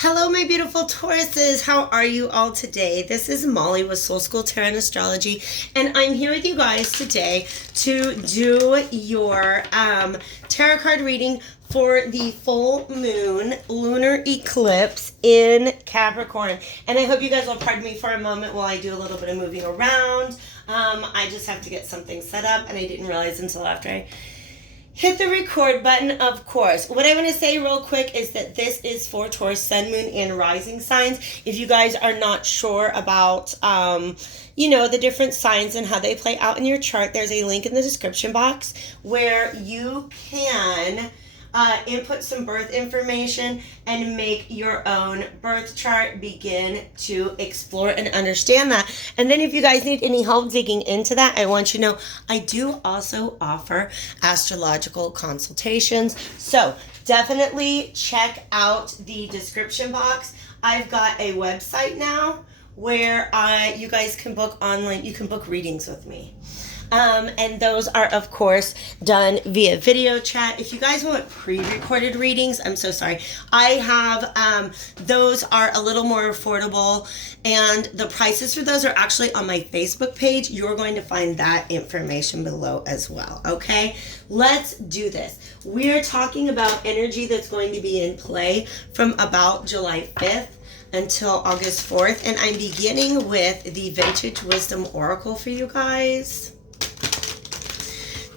Hello, my beautiful Tauruses. How are you all today? This is Molly with Soul School Tarot and Astrology, and I'm here with you guys today to do your tarot card reading for the full moon lunar eclipse in Capricorn. And I hope you guys will pardon me for a moment while I do a little bit of moving around. I just have to get something set up, and I didn't realize until after I hit the record button, of course. What I want to say real quick is that this is for Taurus, Sun, Moon, and Rising signs. If you guys are not sure about, the different signs and how they play out in your chart, there's a link in the description box where you can input some birth information and make your own birth chart, begin to explore and understand that. And then if you guys need any help digging into that, I want you to know I do also offer astrological consultations. So definitely check out the description box. I've got a website now where you guys can book online, you can book readings with me. And those are, of course, done via video chat. If you guys want pre-recorded readings, I'm so sorry. I have, those are a little more affordable, and the prices for those are actually on my Facebook page. You're going to find that information below as well, okay? Let's do this. We are talking about energy that's going to be in play from about July 5th until August 4th, and I'm beginning with the Vintage Wisdom Oracle for you guys,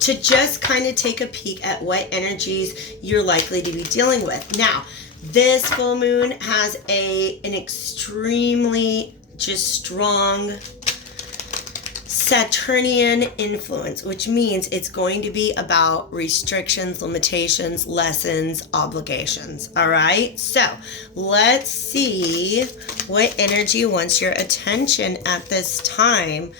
to just kind of take a peek at what energies you're likely to be dealing with. Now, this full moon has an extremely just strong Saturnian influence, which means it's going to be about restrictions, limitations, lessons, obligations. All right, so let's see what energy wants your attention at this time.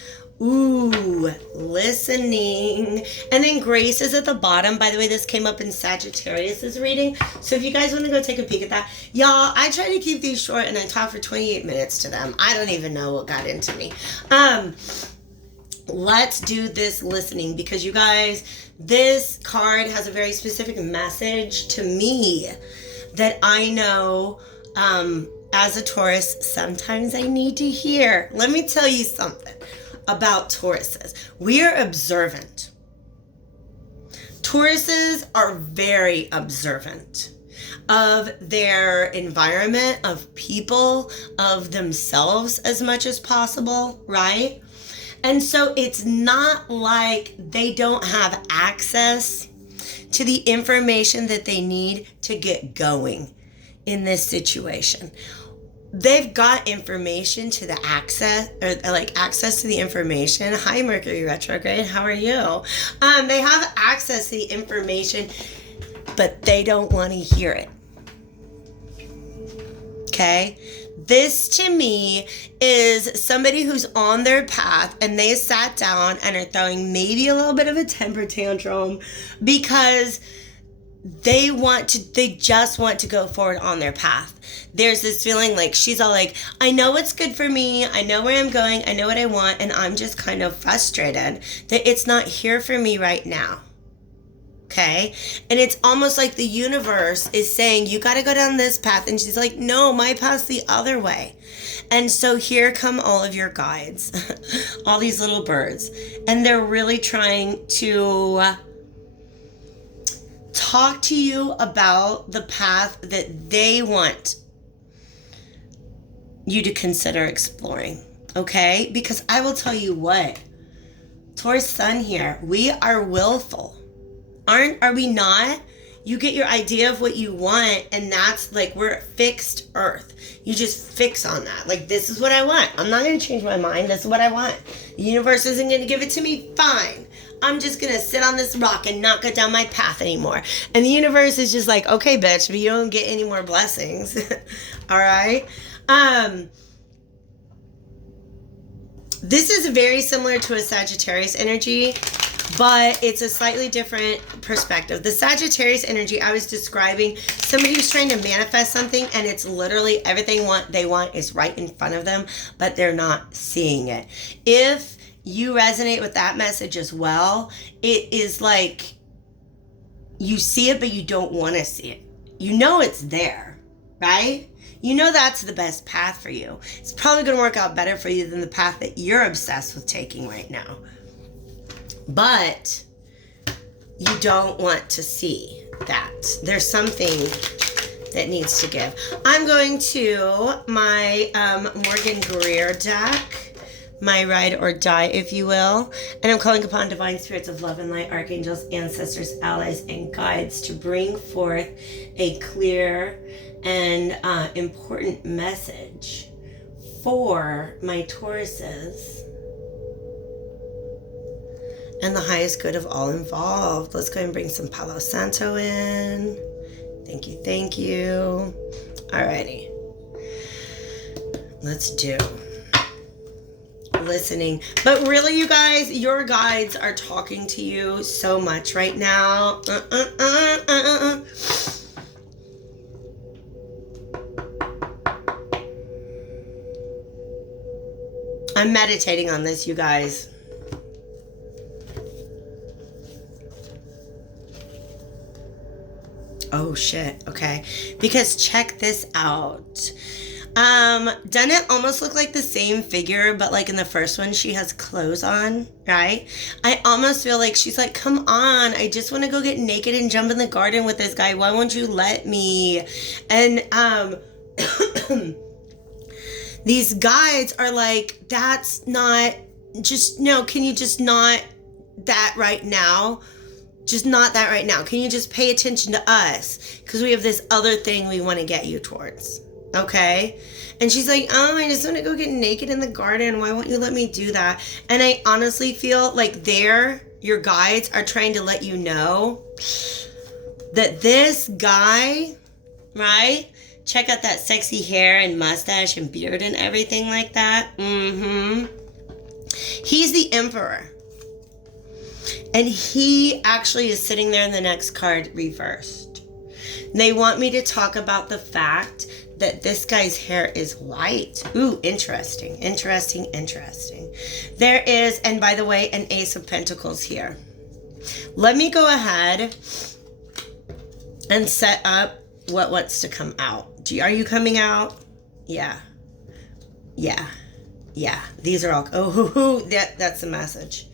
Ooh, listening. And then Grace is at the bottom. By the way, this came up in Sagittarius's reading. So if you guys want to go take a peek at that. Y'all, I try to keep these short and I talk for 28 minutes to them. I don't even know what got into me. Let's do this listening, because you guys, this card has a very specific message to me that I know as a Taurus, sometimes I need to hear. Let me tell you something about Tauruses. We are observant. Tauruses are very observant of their environment, of people, of themselves as much as possible, right? And so it's not like they don't have access to the information that they need to get going in this situation. They've got information to the access, or like access to the information. Hi, Mercury retrograde. How are you? They have access to the information, but they don't want to hear it. Okay? This to me is somebody who's on their path and they sat down and are throwing maybe a little bit of a temper tantrum because they just want to go forward on their path. There's this feeling like she's all like, I know what's good for me. I know where I'm going. I know what I want. And I'm just kind of frustrated that it's not here for me right now. Okay. And it's almost like the universe is saying, you got to go down this path. And she's like, no, my path's the other way. And so here come all of your guides, all these little birds. And they're really trying to talk to you about the path that they want you to consider exploring, okay? Because I will tell you what, Taurus Sun here, we are willful. Are we not? You get your idea of what you want, and that's like, we're fixed earth. You just fix on that. Like, this is what I want. I'm not going to change my mind. This is what I want. The universe isn't going to give it to me. Fine. I'm just going to sit on this rock and not go down my path anymore. And the universe is just like, okay, bitch, but you don't get any more blessings. All right. This is very similar to a Sagittarius energy, but it's a slightly different perspective. The Sagittarius energy, I was describing somebody who's trying to manifest something, and it's literally everything they want is right in front of them, but they're not seeing it. If you resonate with that message as well, it is like you see it, but you don't want to see it. You know it's there, right? You know that's the best path for you. It's probably going to work out better for you than the path that you're obsessed with taking right now. But you don't want to see that. There's something that needs to give. I'm going to my Morgan Greer deck, my ride or die, if you will. And I'm calling upon divine spirits of love and light, archangels, ancestors, allies, and guides to bring forth a clear and important message for my Tauruses and the highest good of all involved. Let's go and bring some Palo Santo in. Thank you, thank you. Alrighty. Let's do listening. But really, you guys, your guides are talking to you so much right now. I'm meditating on this, you guys. Oh shit, okay. Because check this out. Doesn't it almost look like the same figure, but like in the first one she has clothes on, right? I almost feel like she's like, come on, I just want to go get naked and jump in the garden with this guy. Why won't you let me? And these guides are like, that's not, just, no, can you just not that right now? Just not that right now. Can you just pay attention to us? Because we have this other thing we want to get you towards. Okay? And she's like, oh, I just want to go get naked in the garden. Why won't you let me do that? And I honestly feel like your guides are trying to let you know that this guy, right? Check out that sexy hair and mustache and beard and everything like that. He's the emperor. And he actually is sitting there in the next card reversed. They want me to talk about the fact that this guy's hair is white. Ooh, interesting, interesting, interesting. There is, and by the way, an Ace of Pentacles here. Let me go ahead and set up what wants to come out. Are you coming out? Yeah. Yeah. Yeah. These are all, that's the message.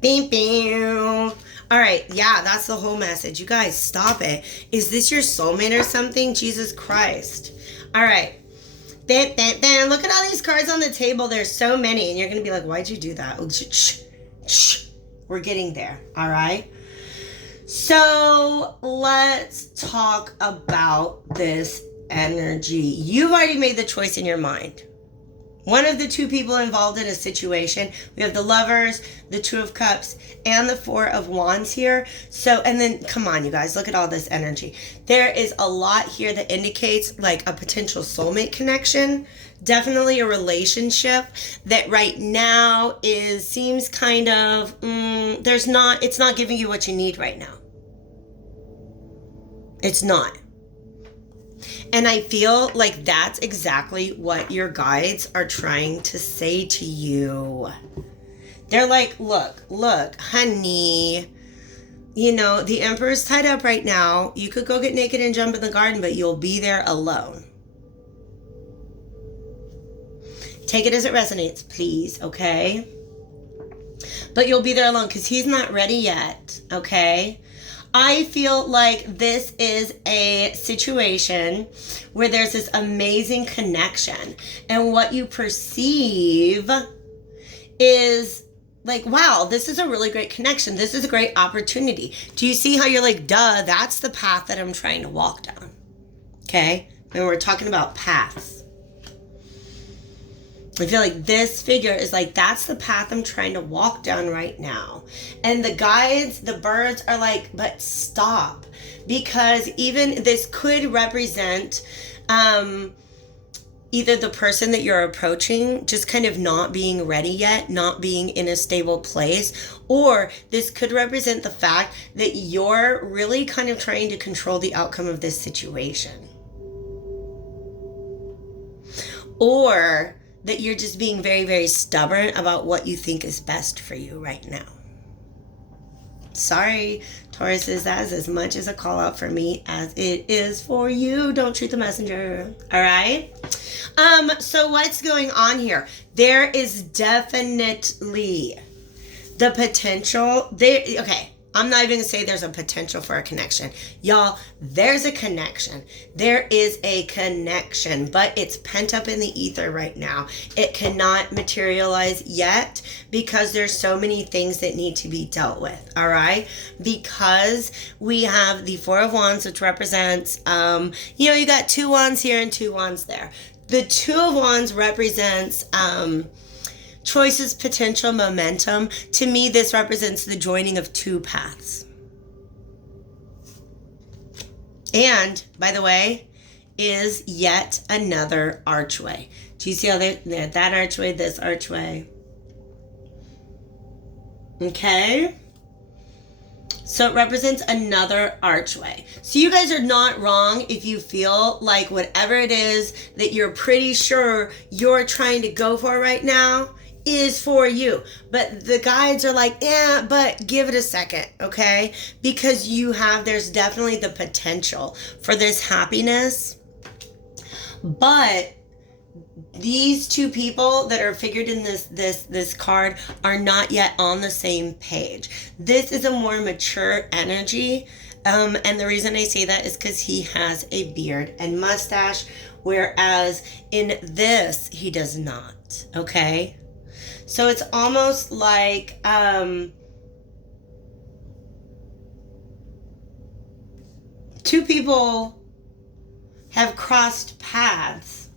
Bing, bing. All right. Yeah, that's the whole message. You guys, stop it. Is this your soulmate or something? Jesus Christ. All right. Bam, bam, bam. Look at all these cards on the table. There's so many. And you're going to be like, why'd you do that? We're getting there. All right. So let's talk about this energy. You've already made the choice in your mind. One of the two people involved in a situation. We have the Lovers, the Two of Cups, and the Four of Wands here. So, and then, come on, you guys, look at all this energy. There is a lot here that indicates like a potential soulmate connection. Definitely a relationship that right now seems kind of, it's not giving you what you need right now. It's not. And I feel like that's exactly what your guides are trying to say to you. They're like, look, honey, the Emperor's tied up right now. You could go get naked and jump in the garden, but you'll be there alone. Take it as it resonates, please, okay? But you'll be there alone because he's not ready yet, okay? I feel like this is a situation where there's this amazing connection. And what you perceive is like, wow, this is a really great connection. This is a great opportunity. Do you see how you're like, duh, that's the path that I'm trying to walk down. Okay? And we're talking about paths. I feel like this figure is like, that's the path I'm trying to walk down right now. And the guides, the birds are like, but stop. Because even this could represent either the person that you're approaching just kind of not being ready yet, not being in a stable place, or this could represent the fact that you're really kind of trying to control the outcome of this situation. Or that you're just being very, very stubborn about what you think is best for you right now. Sorry, Tauruses, that is as much as a call out for me as it is for you. Don't shoot the messenger. All right? So what's going on here? There is definitely the potential. Okay, I'm not even going to say there's a potential for a connection. Y'all, there's a connection. There is a connection, but it's pent up in the ether right now. It cannot materialize yet because there's so many things that need to be dealt with, all right? Because we have the Four of Wands, which represents, you got 2 wands here and 2 wands there. The 2 of Wands represents choices, potential, momentum. To me, this represents the joining of 2 paths. And, by the way, is yet another archway. Do you see how that archway, this archway? Okay. So it represents another archway. So you guys are not wrong if you feel like whatever it is that you're pretty sure you're trying to go for right now is for you. But the guides are like, yeah, but give it a second, okay? Because there's definitely the potential for this happiness. But these 2 people that are figured in this card are not yet on the same page. This is a more mature energy. And the reason I say that is because he has a beard and mustache, whereas in this, he does not, okay? So it's almost like, 2 people have crossed paths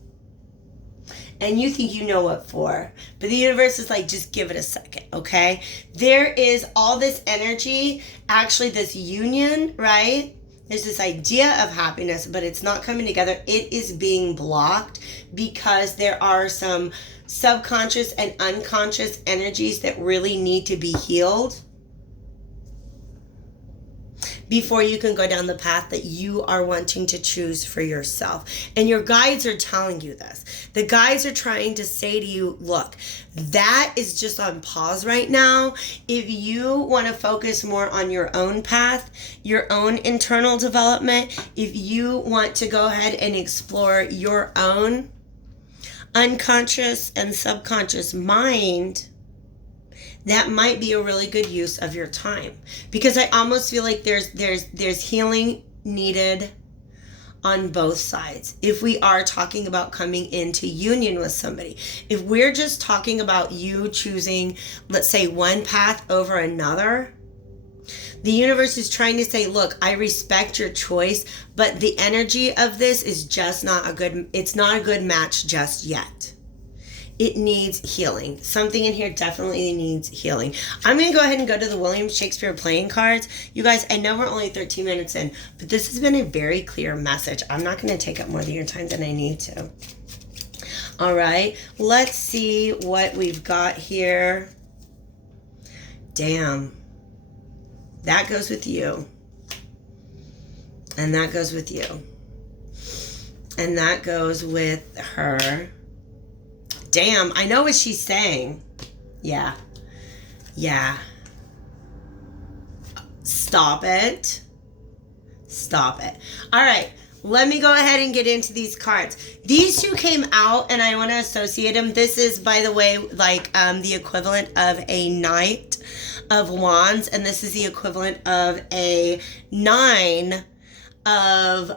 and you think you know what for, but the universe is like, just give it a second, okay? There is all this energy, actually this union, right? There's this idea of happiness, but it's not coming together. It is being blocked because there are some subconscious and unconscious energies that really need to be healed before you can go down the path that you are wanting to choose for yourself. And your guides are telling you this. The guides are trying to say to you, look, that is just on pause right now. If you want to focus more on your own path, your own internal development, if you want to go ahead and explore your own unconscious and subconscious mind, that might be a really good use of your time, because I almost feel like there's healing needed on both sides. If we are talking about coming into union with somebody, if we're just talking about you choosing, let's say, one path over another, the universe is trying to say, look, I respect your choice, but the energy of this is just it's not a good match just yet. It needs healing. Something in here definitely needs healing. I'm going to go ahead and go to the William Shakespeare playing cards. You guys, I know we're only 13 minutes in, but this has been a very clear message. I'm not going to take up more of your time than I need to. All right, let's see what we've got here. Damn. That goes with you. And that goes with you. And that goes with her. Damn, I know what she's saying. Yeah. Yeah. Stop it. Stop it. All right. Let me go ahead and get into these cards. These 2 came out and I want to associate them. This is, by the way, like the equivalent of a Knight of Wands. And this is the equivalent of a 9 of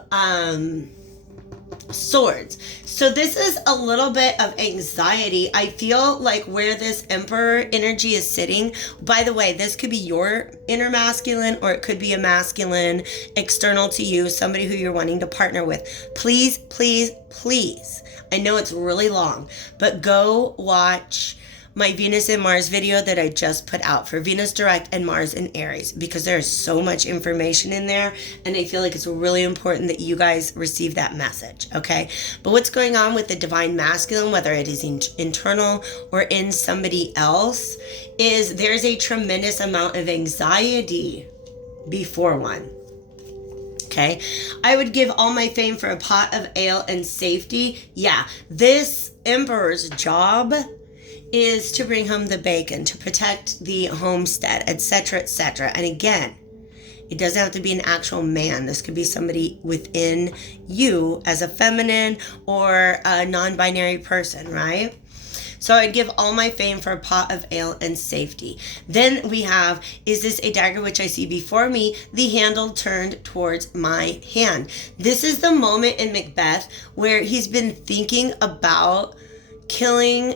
Swords. So this is a little bit of anxiety. I feel like where this Emperor energy is sitting, by the way, this could be your inner masculine, or it could be a masculine external to you, somebody who you're wanting to partner with. Please, please, please. I know it's really long, but go watch my Venus and Mars video that I just put out for Venus direct and Mars in Aries, because there is so much information in there and I feel like it's really important that you guys receive that message, okay? But what's going on with the divine masculine, whether it is internal or in somebody else, is there's a tremendous amount of anxiety before one. Okay, I would give all my fame for a pot of ale and safety. Yeah, this Emperor's job is to bring home the bacon, to protect the homestead, etc., etc. And again, it doesn't have to be an actual man. This could be somebody within you as a feminine or a non-binary person, right? So I'd give all my fame for a pot of ale and safety. Then we have, is this a dagger which I see before me, the handle turned towards my hand? This is the moment in Macbeth where he's been thinking about killing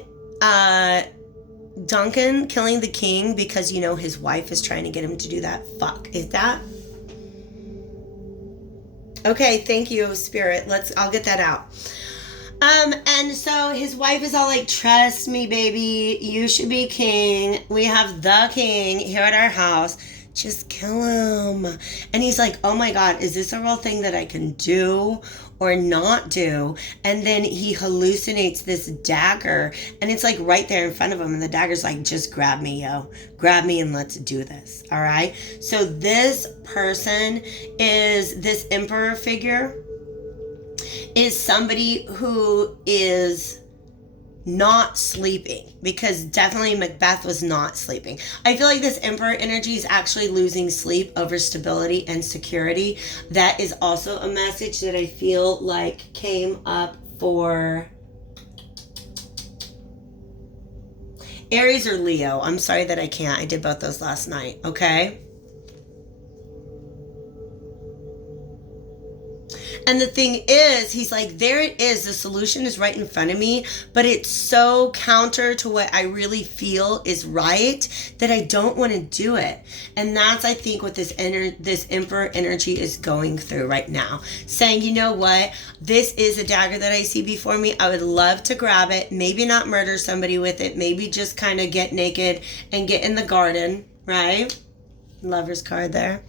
Duncan, killing the king, because, you know, his wife is trying to get him to do that. Fuck. Is that? Okay, thank you, Spirit. I'll get that out. And so his wife is all like, trust me, baby, you should be king. We have the king here at our house. Just kill him. And he's like, oh my God, is this a real thing that I can do or not do? And then he hallucinates this dagger, and it's like right there in front of him. And the dagger's like, just grab me, yo. Grab me and let's do this. All right. So this person is this emperor figure, is somebody who is not sleeping, because definitely Macbeth was not sleeping. I feel like this emperor energy is actually losing sleep over stability and security. That is also a message that I feel like came up for Aries or Leo. I'm sorry that I can't. I did both those last night. Okay. And the thing is, he's like, there it is. The solution is right in front of me, but it's so counter to what I really feel is right that I don't want to do it. And that's, I think, what this emperor energy is going through right now. Saying, you know what? This is a dagger that I see before me. I would love to grab it. Maybe not murder somebody with it. Maybe just kind of get naked and get in the garden, right? Lover's card there.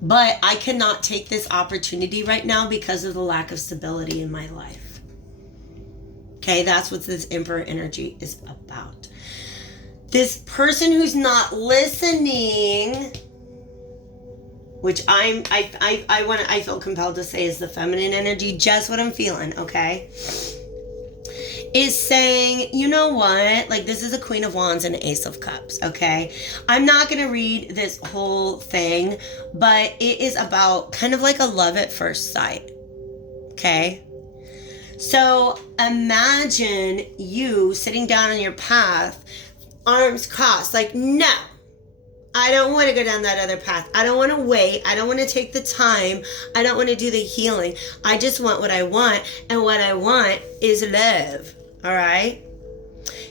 But I cannot take this opportunity right now because of the lack of stability in my life. Okay, that's what this emperor energy is about. This person who's not listening, which I feel compelled to say is the feminine energy, just what I'm feeling, okay? Is saying, you know what, like, this is a Queen of Wands and an Ace of Cups, okay? I'm not going to read this whole thing, but it is about kind of like a love at first sight, okay? So imagine you sitting down on your path, arms crossed, like, no, I don't want to go down that other path. I don't want to wait. I don't want to take the time. I don't want to do the healing. I just want what I want. And what I want is love. All right?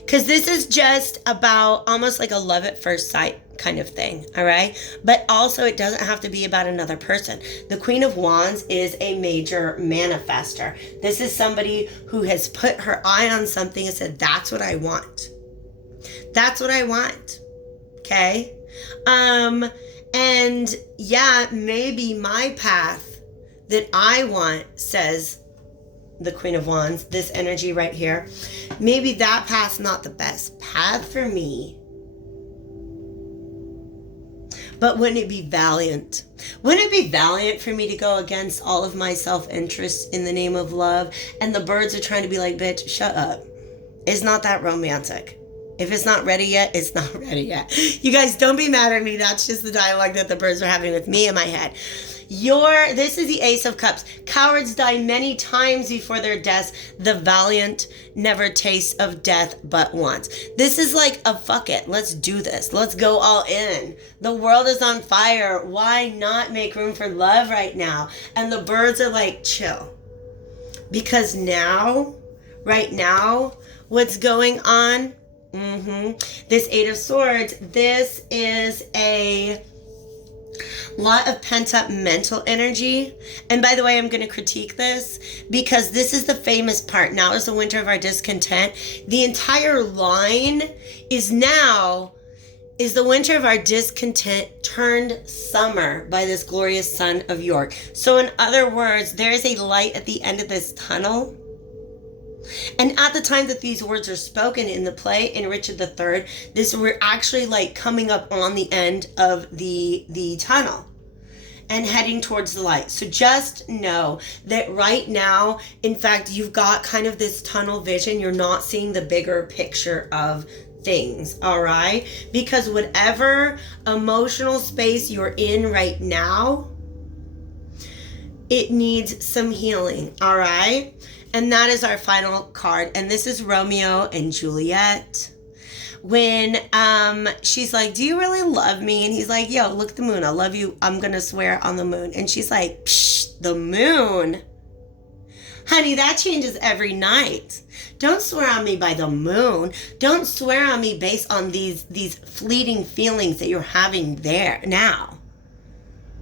Because this is just about almost like a love at first sight kind of thing. All right? But also it doesn't have to be about another person. The Queen of Wands is a major manifester. This is somebody who has put her eye on something and said, that's what I want. That's what I want. Okay? And yeah, maybe my path that I want, says the Queen of Wands, this energy right here, maybe that path's not the best path for me. But wouldn't it be valiant? Wouldn't it be valiant for me to go against all of my self-interest in the name of love? And the birds are trying to be like, bitch, shut up. It's not that romantic. If it's not ready yet, it's not ready yet. You guys, don't be mad at me. That's just the dialogue that the birds are having with me in my head. This is the Ace of Cups. Cowards die many times before their deaths. The valiant never taste of death but once. This is like a fuck it. Let's do this. Let's go all in. The world is on fire. Why not make room for love right now? And the birds are like, chill. Because now, right now, what's going on? This Eight of Swords, this is a lot of pent-up mental energy. And by the way, I'm going to critique this because this is the famous part. Now is the winter of our discontent. The entire line is now is the winter of our discontent turned summer by this glorious sun of York. So in other words, there is a light at the end of this tunnel. And at the time that these words are spoken in the play in Richard III, we're actually like coming up on the end of the tunnel. and heading towards the light. So just know that right now, in fact, you've got kind of this tunnel vision. You're not seeing the bigger picture of things, all right? Because whatever emotional space you're in right now, it needs some healing, all right? And that is our final card. And this is Romeo and Juliet. When she's like, do you really love me? And he's like, yo, look at the moon. I love you. I'm going to swear on the moon. And she's like, psh, the moon? Honey, that changes every night. Don't swear on me by the moon. Don't swear on me based on these fleeting feelings that you're having there now.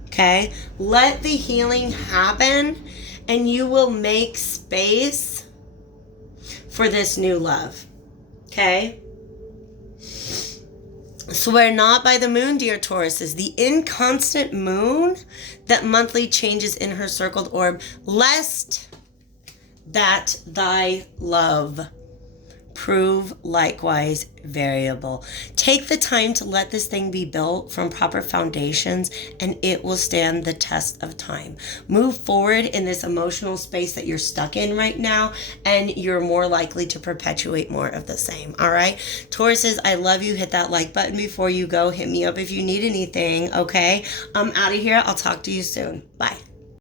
Okay? Let the healing happen and you will make space for this new love. Okay? Swear not by the moon, dear Tauruses, the inconstant moon that monthly changes in her circled orb, lest that thy love prove likewise variable. Take the time to let this thing be built from proper foundations and it will stand the test of time. Move forward in this emotional space that you're stuck in right now and you're more likely to perpetuate more of the same. All right, Tauruses, I love you. Hit that like button before you go. Hit me up if you need anything. Okay, I'm out of here. I'll talk to you soon. Bye.